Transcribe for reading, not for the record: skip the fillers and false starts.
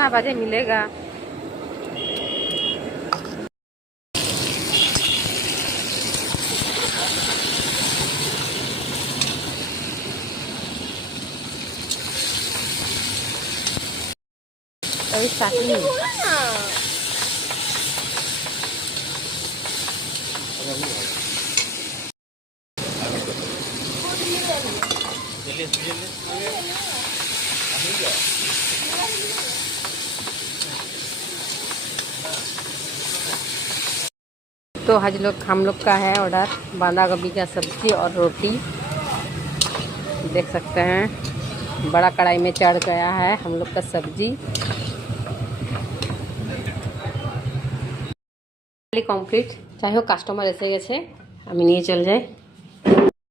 कितना बजे मिलेगा? अभी स्टार्ट नहीं हुआ। तो हम लोग का है ऑर्डर बांधा गोभी का सब्जी और रोटी। देख सकते हैं बड़ा कढ़ाई में चढ़ गया है हम लोग का सब्जी। কমপ্লিট। যাই হোক কাস্টমার এসে গেছে, আমি নিয়ে চলে যাই।